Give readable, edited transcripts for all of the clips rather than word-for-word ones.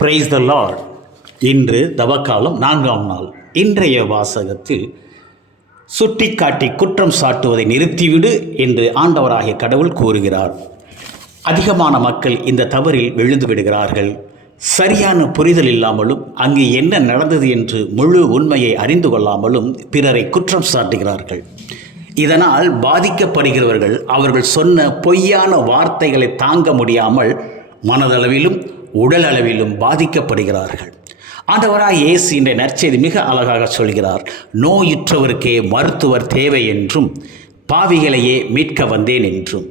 Praise the Lord. இன்று தவக்காலம் 4ஆம் நாள். இன்றைய வாசகத்தில் சுட்டிக்காட்டி குற்றம் சாட்டுவதை நிறுத்திவிடு என்று ஆண்டவராகிய கடவுள் கூறுகிறார். அதிகமான மக்கள் இந்த தவறில் விழுந்து விடுகிறார்கள். சரியான புரிதல் இல்லாமலும் அங்கு என்ன நடந்தது என்று முழு உண்மையை அறிந்து கொள்ளாமலும் பிறரை குற்றம் சாட்டுகிறார்கள். இதனால் பாதிக்கப்படுகிறவர்கள் அவர்கள் சொன்ன பொய்யான வார்த்தைகளை தாங்க முடியாமல் மனதளவிலும் உடல் அளவிலும் பாதிக்கப்படுகிறார்கள். ஆண்டவராய் இயேசு இந்த நற்செய்தி மிக அழகாக சொல்கிறார். நோயுற்றவருக்கே மருத்துவர் தேவை என்றும் பாவிகளையே மீட்க வந்தேன் என்றும்.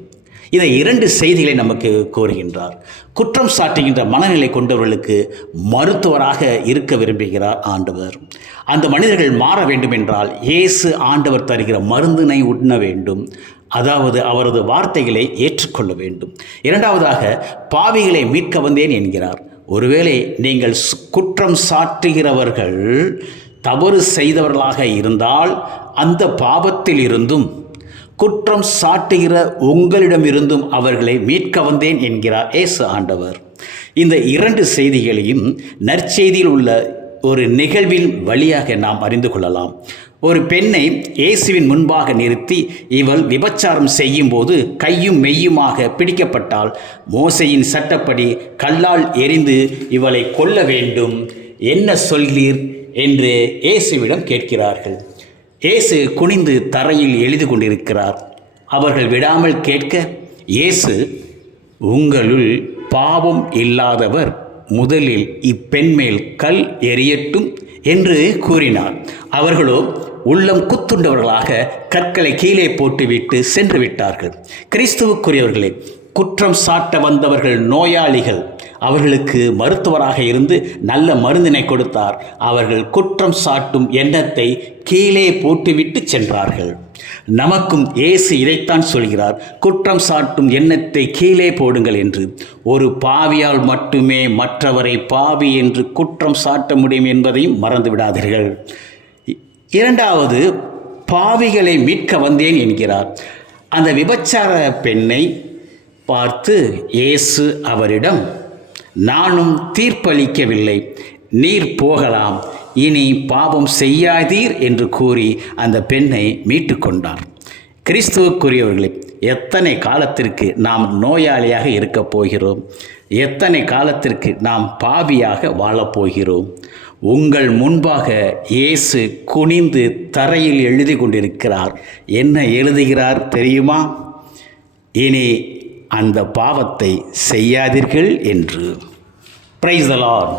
இதை 2 செய்திகளை நமக்கு கூறுகின்றார். குற்றம் சாட்டுகின்ற மனநிலை கொண்டவர்களுக்கு மருத்துவராக இருக்க விரும்புகிறார் ஆண்டவர். அந்த மனிதர்கள் மாற வேண்டும் என்றால் இயேசு ஆண்டவர் தருகிற மருந்தினை உண்ண வேண்டும். அதாவது அவரது வார்த்தைகளை ஏற்றுக்கொள்ள வேண்டும். 2வதாக பாவிகளை மீட்க வந்தேன் என்கிறார். ஒருவேளை நீங்கள் குற்றம் சாட்டுகிறவர்கள் தவறு செய்தவர்களாக இருந்தால் அந்த பாவத்தில் இருந்தும் குற்றம் சாட்டுகிற உங்களிடமிருந்தும் அவர்களை மீட்க வந்தேன் என்கிறார் இயேசு ஆண்டவர். இந்த 2 செய்திகளையும் நற்செய்தியில் உள்ள ஒரு நிகழ்வின் வழியாக நாம் அறிந்து கொள்ளலாம். ஒரு பெண்ணை இயேசுவின் முன்பாக நிறுத்தி இவள் விபச்சாரம் செய்யும் போது கையும் மெய்யுமாக பிடிக்கப்பட்டால் மோசையின் சட்டப்படி கல்லால் எறிந்து இவளை கொல்ல வேண்டும். என்ன சொல்கிறீர் என்று இயேசுவிடம் கேட்கிறார்கள். இயேசு குனிந்து தரையில் எழுதி கொண்டிருக்கிறார். அவர்கள் விடாமல் கேட்க இயேசு, உங்களுள் பாவம் இல்லாதவர் முதலில் இப்பெண் மேல் கல் எறியட்டும் என்று கூறினார். அவர்களோ உள்ளம் குத்துண்டவர்களாக கற்களை கீழே போட்டுவிட்டு சென்று விட்டார்கள். கிறிஸ்துவுக்குரியவர்களே, குற்றம் சாட்ட வந்தவர்கள் நோயாளிகள். அவர்களுக்கு மருத்துவராக இருந்து நல்ல மருந்தினை கொடுத்தார். அவர்கள் குற்றம் சாட்டும் எண்ணத்தை கீழே போட்டுவிட்டு சென்றார்கள். நமக்கும் இயேசு இதைத்தான் சொல்கிறார், குற்றம் சாட்டும் எண்ணத்தை கீழே போடுங்கள் என்று. ஒரு பாவியால் மட்டுமே மற்றவரை பாவி என்று குற்றம் சாட்ட முடியும் என்பதையும் மறந்து விடாதீர்கள். 2வது, பாவிகளை மீட்க வந்தேன் என்கிறார். அந்த விபச்சார பெண்ணை பார்த்து இயேசு அவரிடம், நானும் தீர்ப்பளிக்கவில்லை, நீர் போகலாம், இனி பாவம் செய்யாதீர் என்று கூறி அந்த பெண்ணை மீட்டு கொண்டார். கிறிஸ்துவுக்குரியவர்களே, எத்தனை காலத்திற்கு நாம் நோயாளியாக இருக்கப் போகிறோம்? எத்தனை காலத்திற்கு நாம் பாவியாக வாழப்போகிறோம்? உங்கள் முன்பாக இயேசு குனிந்து தரையில் எழுதி கொண்டிருக்கிறார். என்ன எழுதுகிறார் தெரியுமா? இனி அந்த பாவத்தை செய்யாதீர்கள் என்று. Praise the Lord.